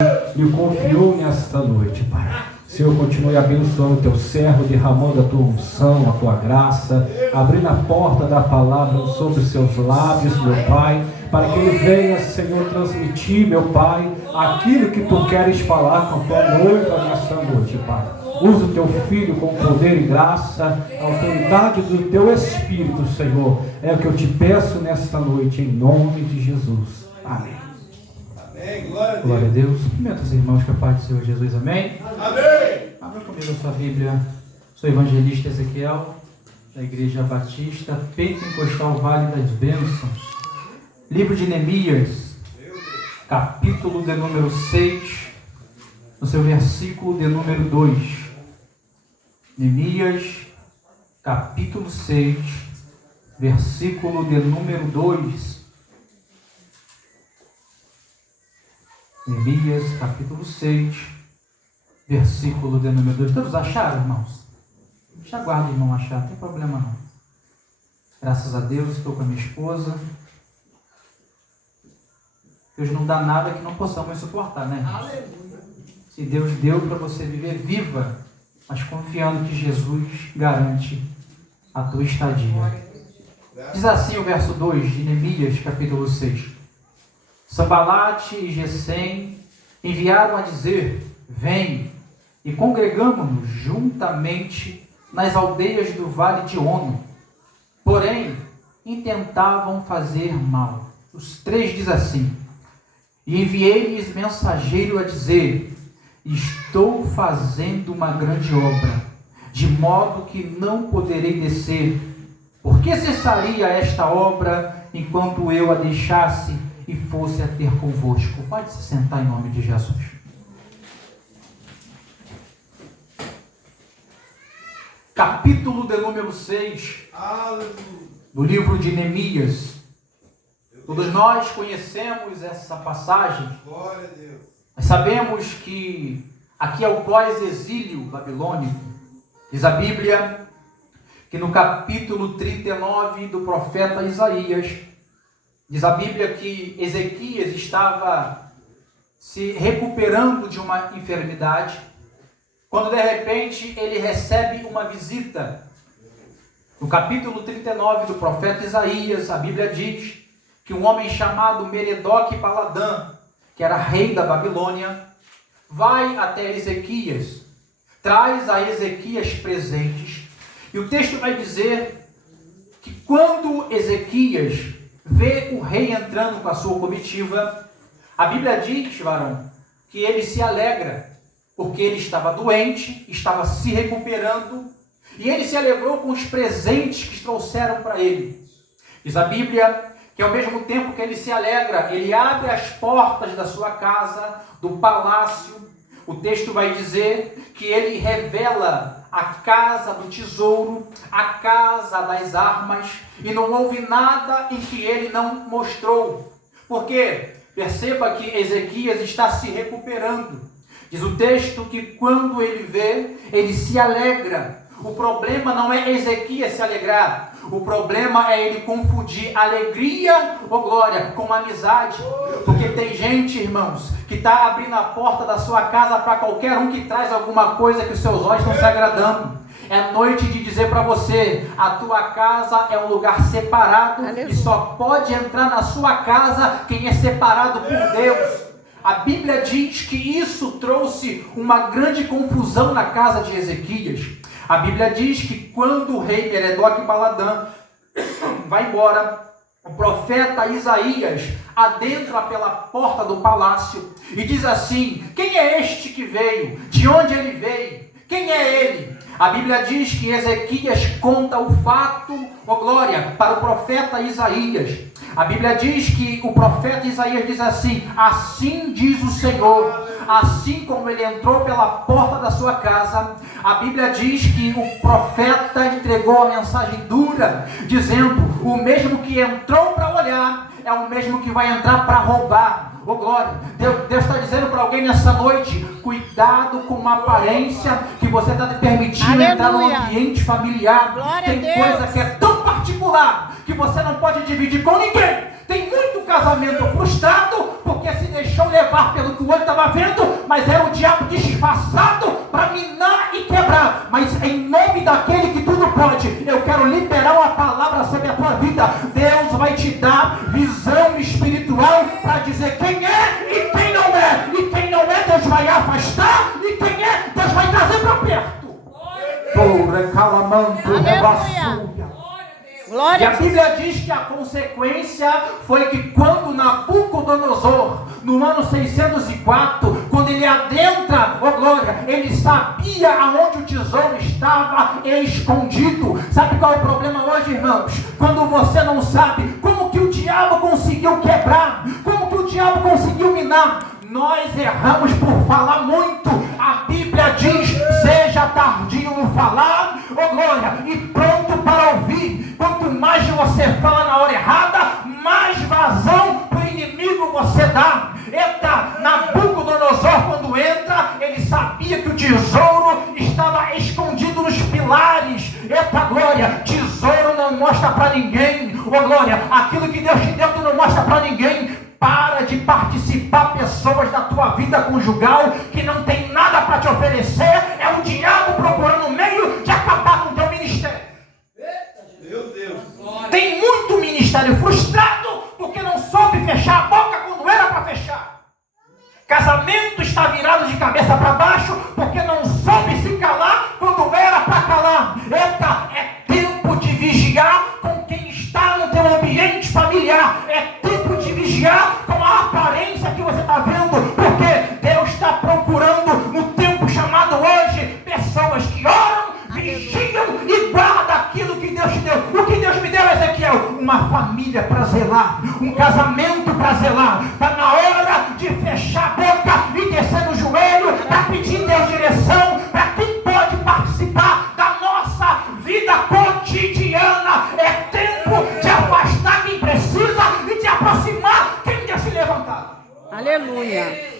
lhe confiou nesta noite, Pai. Senhor, continue abençoando o teu servo, derramando a tua unção, a tua graça, abrindo a porta da palavra sobre os seus lábios, meu Pai, para que ele venha, Senhor, transmitir, meu Pai, aquilo que tu queres falar com a tua noiva nesta noite, Pai. Usa o teu filho com poder e graça, a autoridade do teu Espírito, Senhor. É o que eu te peço nesta noite, em nome de Jesus. Amém. Glória a Deus. Cumprimento os irmãos com a paz do Senhor Jesus. Amém? Amém. Abra comigo a sua Bíblia. Sou evangelista Ezequiel, da Igreja Batista Pentecostal Vale das Bênçãos. Livro de Neemias, capítulo de número 6, no seu versículo de número 2. Neemias, capítulo 6, versículo de número 2. Neemias, capítulo 6, versículo de número 2. Todos acharam, irmãos? Deixa aguardo, irmão, achar, não tem problema não. Graças a Deus, estou com a minha esposa. Deus não dá nada que não possamos suportar, né, irmãos? Se Deus deu para você viver, viva, mas confiando que Jesus garante a tua estadia. Diz assim o verso 2 de Neemias, capítulo 6. Sambalate e Gesem enviaram a dizer: vem e congregamo-nos juntamente nas aldeias do vale de Ono. Porém, intentavam fazer mal. Os 3 diz assim: e enviei-lhes mensageiro a dizer: estou fazendo uma grande obra, de modo que não poderei descer. Por que cessaria esta obra enquanto eu a deixasse e fosse a ter convosco? Pode se sentar em nome de Jesus. Capítulo de número 6 do livro de Neemias. Todos nós conhecemos essa passagem. Glória a Deus. Nós sabemos que aqui é o pós-exílio babilônico. Diz a Bíblia que no capítulo 39 do profeta Isaías, diz a Bíblia que Ezequias estava se recuperando de uma enfermidade, quando de repente ele recebe uma visita. No capítulo 39 do profeta Isaías, a Bíblia diz que um homem chamado Merodach-Baladã, que era rei da Babilônia, vai até Ezequias, traz a Ezequias presentes, e o texto vai dizer que quando Ezequias vê o rei entrando com a sua comitiva, a Bíblia diz, varão, que ele se alegra, porque ele estava doente, estava se recuperando, e ele se alegrou com os presentes que trouxeram para ele. Diz a Bíblia que ao mesmo tempo que ele se alegra, ele abre as portas da sua casa, do palácio. O texto vai dizer que ele revela a casa do tesouro, a casa das armas, e não houve nada em que ele não mostrou. Porque perceba que Ezequias está se recuperando. Diz o texto que quando ele vê, ele se alegra. O problema não é Ezequias se alegrar. O problema é ele confundir alegria ou glória com amizade. Porque tem gente, irmãos, que está abrindo a porta da sua casa para qualquer um que traz alguma coisa que os seus olhos estão se agradando. É noite de dizer para você: a tua casa é um lugar separado. Aleluia. E só pode entrar na sua casa quem é separado por Deus. A Bíblia diz que isso trouxe uma grande confusão na casa de Ezequias. A Bíblia diz que quando o rei Merodach-Baladã vai embora, o profeta Isaías adentra pela porta do palácio e diz assim: quem é este que veio? De onde ele veio? Quem é ele? A Bíblia diz que Ezequias conta o fato, glória, para o profeta Isaías. A Bíblia diz que o profeta Isaías diz assim: assim diz o Senhor, assim como ele entrou pela porta da sua casa. A Bíblia diz que o profeta entregou a mensagem dura, dizendo: o mesmo que entrou para olhar é o mesmo que vai entrar para roubar. Oh, glória! Deus está dizendo para alguém nessa noite: cuidado com a aparência que você está permitindo. Aleluia. Entrar no ambiente familiar. Glória. Tem coisa que é tão particular que você não pode dividir com ninguém. Tem muito casamento frustrado porque se deixou levar pelo que o olho estava vendo, mas era o diabo disfarçado para minar e quebrar. Mas em nome daquele que tudo pode, eu quero liberar uma palavra sobre a tua vida. Deus vai te dar visão espiritual para dizer quem é e quem não é. E quem não é, Deus vai afastar, e quem é, Deus vai trazer para perto. E a Bíblia diz que a consequência foi que quando Nabucodonosor, no ano 604, quando ele adentra, oh glória, ele sabia aonde o tesouro estava escondido. Sabe qual é o problema hoje, irmãos? Quando você não sabe como que o diabo conseguiu quebrar, como que o diabo conseguiu minar. Nós erramos por falar muito. A Bíblia diz, seja tardio no falar, oh glória, e pronto para ouvir. Quanto mais você fala na hora errada, mais vazão para o inimigo você dá. Eita, Nabucodonosor, quando entra, ele sabia que o tesouro estava escondido nos pilares. Eita glória, tesouro não mostra para ninguém. Oh glória, aquilo que Deus te deu, tu não mostra para ninguém. Para de participar pessoas da tua vida conjugal que não tem nada para te oferecer. É o diabo procurando um meio de acabar com o teu ministério. Meu Deus. Tem muito ministério frustrado porque não soube fechar a boca quando era para fechar. Casamento está virado de cabeça para baixo porque não soube se calar quando era para calar. Eita, é tempo de vigiar com quem está no teu ambiente familiar. É tempo de vigiar com a aparência que você está vendo, porque Deus está procurando no tempo chamado hoje pessoas que oram, vigiam e guardam aquilo que Deus te deu. O que Deus me deu, Ezequiel? Uma família para zelar, um casamento para zelar. Está na hora de fechar a boca e descer no joelho para pedir Deus direção para quem pode participar da nossa vida cotidiana. É tempo de afastar quem precisa e de aproximar quem quer se levantar. Aleluia.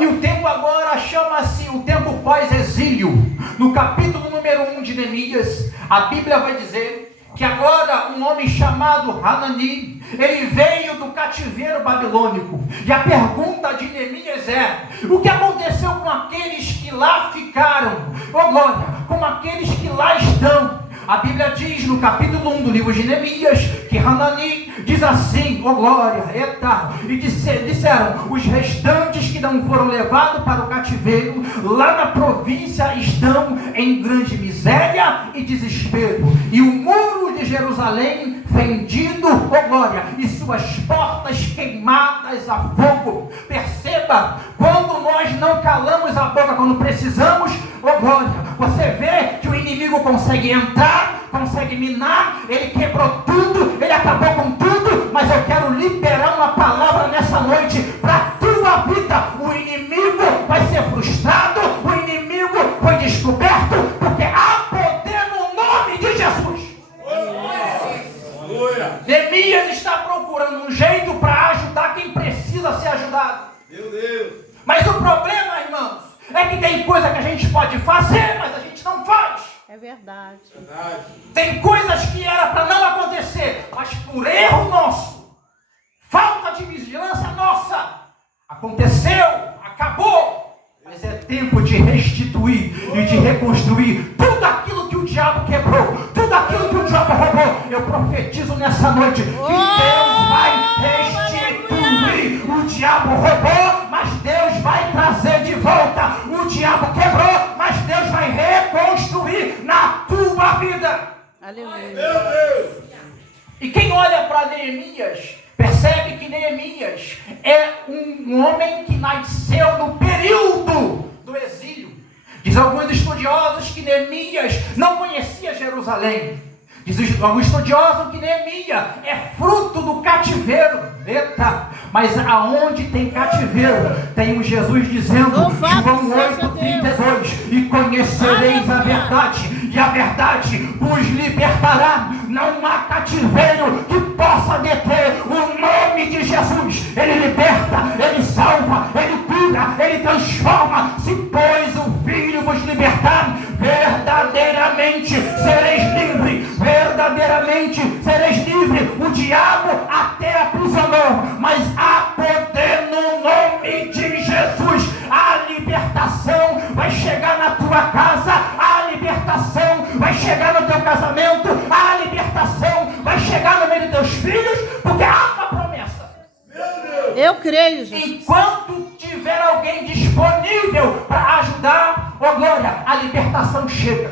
E o tempo agora chama-se o tempo pós-exílio. No capítulo número 1 de Neemias, a Bíblia vai dizer que agora um homem chamado Hanani, ele veio do cativeiro babilônico. E a pergunta de Neemias é: o que aconteceu com aqueles que lá ficaram? Oh glória, com aqueles que lá estão. A Bíblia diz no capítulo 1 do livro de Neemias que Hanani diz assim, oh glória, eita, e disseram, os restantes que não foram levados para o cativeiro, lá na província estão em grande miséria e desespero, e o muro de Jerusalém fendido, oh glória, e suas portas queimadas a fogo. Perceba, quando nós não calamos a boca quando precisamos, oh glória, você vê que o inimigo consegue entrar, consegue minar, ele quebrou tudo, ele acabou com tudo, mas eu quero liberar uma palavra nessa noite para a tua vida. O inimigo vai ser frustrado, o inimigo foi descoberto, porque há poder no nome de Jesus. Neemias está procurando um jeito para ajudar quem precisa ser ajudado. Meu Deus. Mas o problema, irmãos, é que tem coisa que a gente pode fazer, mas a gente não faz. É verdade. Tem coisas que era para não acontecer, mas por erro nosso, falta de vigilância nossa, aconteceu, acabou. Mas é tempo de restituir e de reconstruir tudo aquilo que o diabo quebrou, tudo aquilo que o diabo roubou. Eu profetizo nessa noite que Deus vai restituir. O diabo roubou, mas Deus vai trazer de volta. O diabo quebrou, mas Deus vai reconstruir na tua vida. Aleluia. Meu Deus. E quem olha para Neemias percebe que Neemias é um homem que nasceu no período do exílio. Diz alguns estudiosos que Neemias não conhecia Jerusalém. Diz alguns estudiosos que Neemias é fruto do cativeiro. Eita, mas aonde tem cativeiro, tem um Jesus dizendo, João 8,32, e conhecereis a verdade, e a verdade vos libertará. Não há cativeiro que possa deter o nome de Jesus. Ele liberta, ele salva, ele cura, ele transforma. Se pois o Filho vos libertar, verdadeiramente sereis livres, verdadeiramente verdadeiramente sereis livres. O diabo até aprisionou, mas há poder no nome de Jesus. A libertação vai chegar na tua casa, a libertação vai chegar no teu casamento, a libertação vai chegar no meio dos teus filhos, porque há uma promessa. Eu creio, Jesus. Enquanto tiver alguém disponível para ajudar, ó glória, a libertação chega.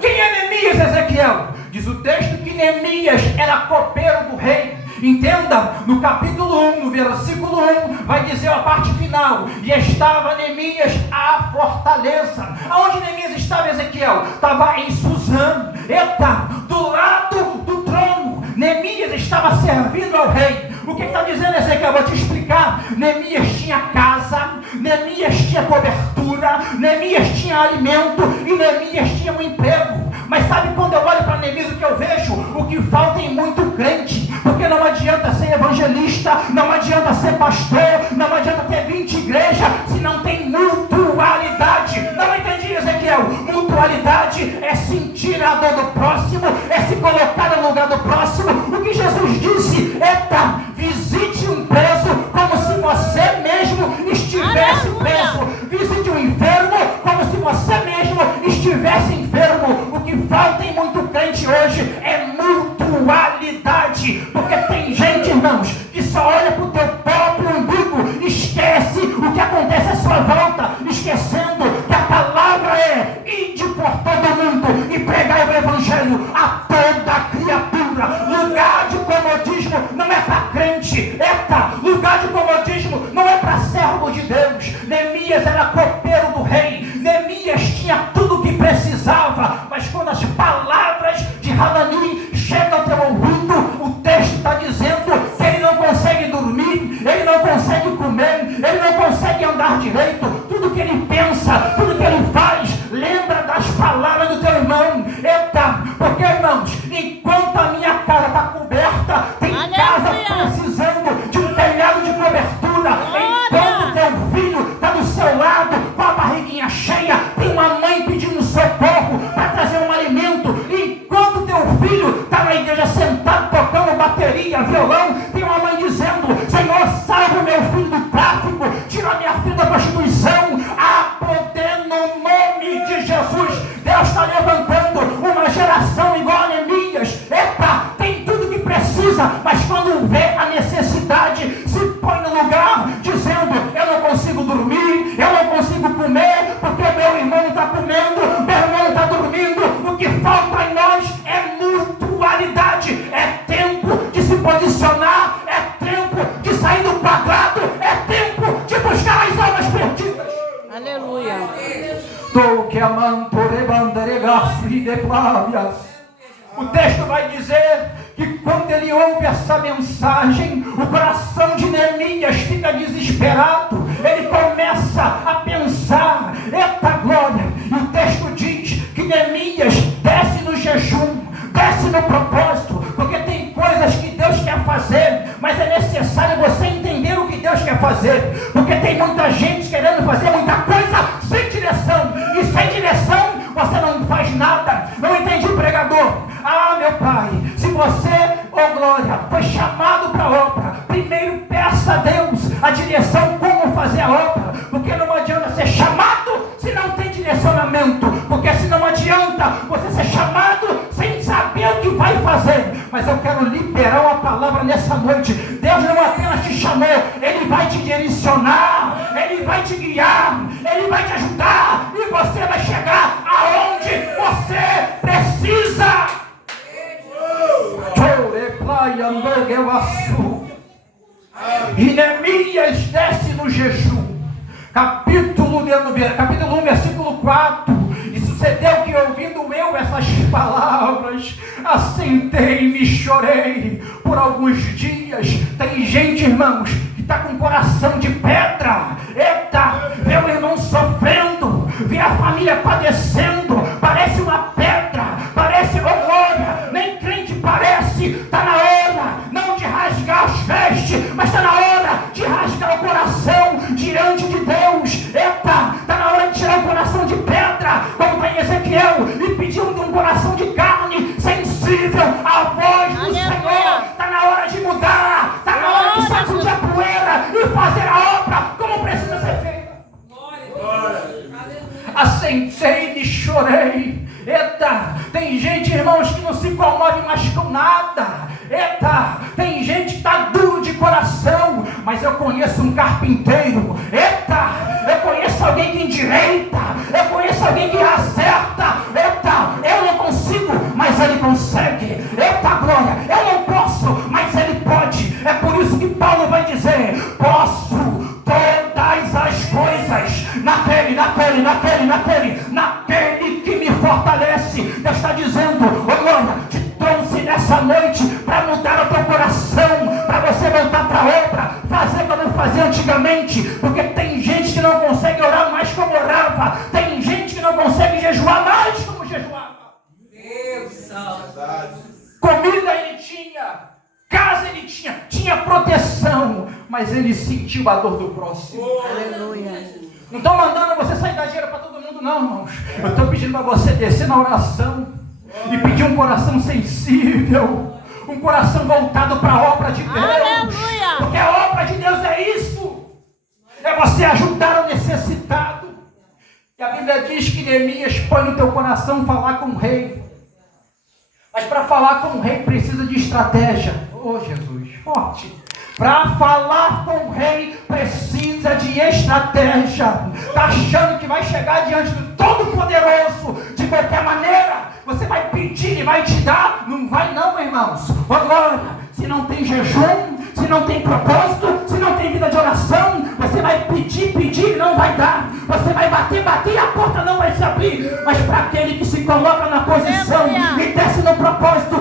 Quem é Neemias, Ezequiel? Diz o texto que Neemias era copeiro do rei. Entenda, no capítulo 1, no versículo 1, vai dizer a parte final: e estava Neemias à fortaleza. Aonde Neemias estava, Ezequiel? Estava em Suzã. Eita, do lado do trono. Neemias estava servindo ao rei. O que está dizendo, Ezequiel? Vou te explicar. Neemias tinha casa, Neemias tinha cobertura, Neemias tinha alimento e Neemias tinha um emprego. Mas sabe quando eu olho para Neemias, o que eu vejo? O que falta em muito crente. Porque não adianta ser evangelista, não adianta ser pastor, não adianta ter 20 igrejas se não tem mutualidade. Não entendi, Ezequiel? Mutualidade é sentir a dor do próximo, é se colocar no lugar do próximo. O que Jesus disse? Eita, visite um preso como se você mesmo estivesse preso. Visite um enfermo como se você mesmo estivesse enfermo. O que falta em muito crente hoje é mutualidade. Porque tem gente, irmãos, que só olha para o teu próprio umbigo, esquece o que acontece à sua volta, esquecendo que a palavra é: ide por todo mundo e pregai o evangelho a toda criatura. Lugar de comodismo não é para crente. Eita, lugar de comodismo não é para servo de Deus. Neemias era copeiro do rei. Neemias tinha tudo o que precisava. Mas quando as palavras de Hanani chegam ao teu ouvido, o texto está dizendo que ele não consegue dormir, ele não consegue comer, ele não consegue andar direito. Tudo que ele pensa, tudo que ele faz, lembra das palavras do teu irmão. Eita, porque, irmãos, enquanto a minha cara está coberta, tem casa precisando de um telhado de cobertura. Enquanto teu filho está do seu lado com a barriguinha cheia, tem uma mãe pedindo socorro para trazer um alimento. Enquanto teu filho está na igreja sentado tocando bateria, violão, tem uma mãe dizendo: Senhor, salve o meu filho do tráfico, tira a minha filha da prostituição. Há poder no nome de Jesus. Deus está levantando uma geração igual a Neemias. Eita, tem tudo que precisa, mas quando vê a necessidade, se põe no lugar dizendo: eu não consigo dormir, eu não consigo comer, porque meu irmão está comendo, meu irmão está dormindo. O que falta em nós é mutualidade. É tempo de se posicionar, é tempo de sair do quadrado, é tempo de buscar as almas perdidas. Aleluia. O texto vai dizer que quando ele ouve essa mensagem, o coração de Neemias fica desesperado. Ele começa a pensar: eita glória! E o texto diz que Neemias desce no jejum, desce no propósito, porque tem coisas que Deus quer fazer, mas é necessário você entender o que Deus quer fazer, porque tem muita gente querendo fazer muita coisa sem direção, e sem direção você não faz nada. Não entendi, pregador? Ah, meu pai, se você, oh glória, foi chamado para a obra, primeiro peça a Deus a direção como fazer a obra, porque não adianta ser chamado se não tem direcionamento, porque se não adianta você ser chamado sem saber o que vai fazer. Mas eu quero liberar uma palavra nessa noite. Deus não apenas te chamou, Ele vai te direcionar, Ele vai te guiar, Ele vai te ajudar, e você vai chegar aonde você precisa. E Neemias desce no jejum. Capítulo 1, versículo 4. E sucedeu que, ouvindo eu essas palavras, assentei-me e chorei por alguns dias. Tem gente, irmãos, que está com coração de pedra. Eita, vê o irmão sofrendo, vê a família padecendo, parece uma pedra, parece, oh glória, nem crente parece. Está na hora não de rasgar as vestes, mas está na hora de rasgar o coração diante de Deus. Eita, está na hora de tirar o coração de pedra, como está em Ezequiel, e pedir um coração de carne sensível chorei. Eita, tem gente, irmãos, que não se comove mais com nada. Eita, tem gente que está duro de coração, mas eu conheço um carpinteiro. Eita, eu conheço alguém que endireita, eu conheço alguém que acerta. Eita, eu não consigo, mas ele consegue. Eita glória, eu não posso, mas ele pode. É por isso que Paulo vai dizer: posso todas as coisas naquele que me fortalece. Deus está dizendo: ô glória, te trouxe nessa noite para mudar o teu coração, para você voltar para a obra, fazer como fazia antigamente, porque tem gente que não consegue orar mais como orava, tem gente que não consegue jejuar mais como jejuava. Deus santo. Comida ele tinha, casa ele tinha proteção, mas ele sentiu a dor do próximo. Aleluia. Não estou mandando você sair da dinheiro para todo mundo, não, irmãos. Eu estou pedindo para você descer na oração e pedir um coração sensível, um coração voltado para a obra de Deus. Aleluia. Porque a obra de Deus é isso, é você ajudar o necessitado. E a Bíblia diz que Neemias põe no teu coração falar com o rei. Mas para falar com o rei precisa de estratégia. Oh Jesus, forte. Para falar com o rei precisa de estratégia. Está achando que vai chegar diante do Todo-Poderoso de qualquer maneira? Você vai pedir e vai te dar? Não vai não, irmãos. Agora, se não tem jejum, se não tem propósito, se não tem vida de oração, você vai pedir e não vai dar. Você vai bater e a porta não vai se abrir. Mas para aquele que se coloca na posição e desce no propósito,